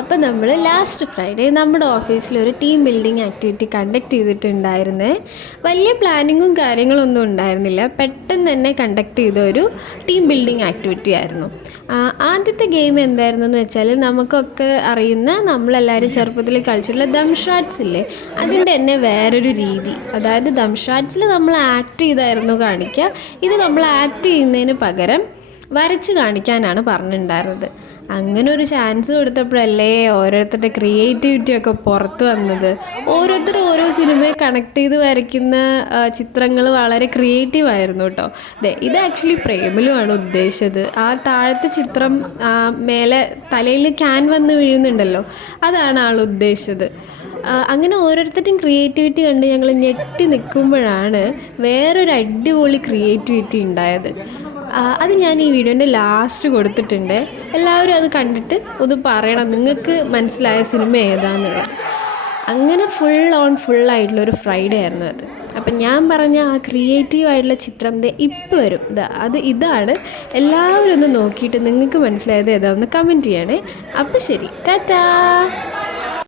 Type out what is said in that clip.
അപ്പോൾ നമ്മൾ last Friday നമ്മുടെ ഓഫീസിലൊരു ടീം ബിൽഡിംഗ് ആക്ടിവിറ്റി കണ്ടക്ട് ചെയ്തിട്ടുണ്ടായിരുന്നേ. വലിയ പ്ലാനിങ്ങും കാര്യങ്ങളൊന്നും ഉണ്ടായിരുന്നില്ല, പെട്ടെന്ന് തന്നെ കണ്ടക്ട് ചെയ്ത ഒരു ടീം ബിൽഡിംഗ് ആക്ടിവിറ്റി ആയിരുന്നു. ആദ്യത്തെ ഗെയിം എന്തായിരുന്നു എന്ന് വെച്ചാൽ, നമുക്കൊക്കെ അറിയുന്ന നമ്മളെല്ലാവരും ചെറുപ്പത്തിൽ കളിച്ചിട്ടുള്ള ദം ഷാട്ട്സ് ഇല്ലേ, അതിൻ്റെ തന്നെ വേറൊരു രീതി. അതായത് ദം ഷാട്ട്സിൽ നമ്മൾ ആക്ട് ചെയ്തായിരുന്നു കാണിക്കുക, ഇത് നമ്മൾ ആക്ട് ചെയ്യുന്നതിന് പകരം വരച്ച് കാണിക്കാനാണ് പറഞ്ഞിട്ടുണ്ടായിരുന്നത്. അങ്ങനെ ഒരു ചാൻസ് കൊടുത്തപ്പോഴല്ലേ ഓരോരുത്തരുടെ ക്രിയേറ്റിവിറ്റി ഒക്കെ പുറത്ത് വന്നത്. ഓരോരുത്തർ ഓരോ സിനിമയെ കണക്ട് ചെയ്ത് വരയ്ക്കുന്ന ചിത്രങ്ങൾ വളരെ ക്രിയേറ്റീവായിരുന്നു കേട്ടോ. ഇത് ആക്ച്വലി പ്രേമലുമാണ് ഉദ്ദേശിച്ചത്. ആ താഴത്തെ ചിത്രം മേലെ തലയിൽ ക്യാൻ വന്ന് വീഴുന്നുണ്ടല്ലോ, അതാണ് ആൾ ഉദ്ദേശിച്ചത്. അങ്ങനെ ഓരോരുത്തരുടെയും ക്രിയേറ്റിവിറ്റി കണ്ട് ഞങ്ങൾ ഞെട്ടി നിൽക്കുമ്പോഴാണ് വേറൊരു അടിപൊളി ക്രിയേറ്റിവിറ്റി ഉണ്ടായത്. അത് ഞാൻ ഈ വീഡിയോൻ്റെ ലാസ്റ്റ് കൊടുത്തിട്ടുണ്ട്. എല്ലാവരും അത് കണ്ടിട്ട് ഒന്ന് പറയണം നിങ്ങൾക്ക് മനസ്സിലായ സിനിമ ഏതാണെന്നുള്ളത്. അങ്ങനെ ഫുള്ളായിട്ടുള്ളൊരു ഫ്രൈഡേ ആയിരുന്നു അത്. അപ്പം ഞാൻ പറഞ്ഞ ആ ക്രിയേറ്റീവായിട്ടുള്ള ചിത്രം ഇപ്പോൾ വരും. ഇതാണ്. എല്ലാവരും ഒന്ന് നോക്കിയിട്ട് നിങ്ങൾക്ക് മനസ്സിലായത് ഏതാണെന്ന് കമൻറ്റ് ചെയ്യണേ. അപ്പം ശരി, ടാറ്റാ.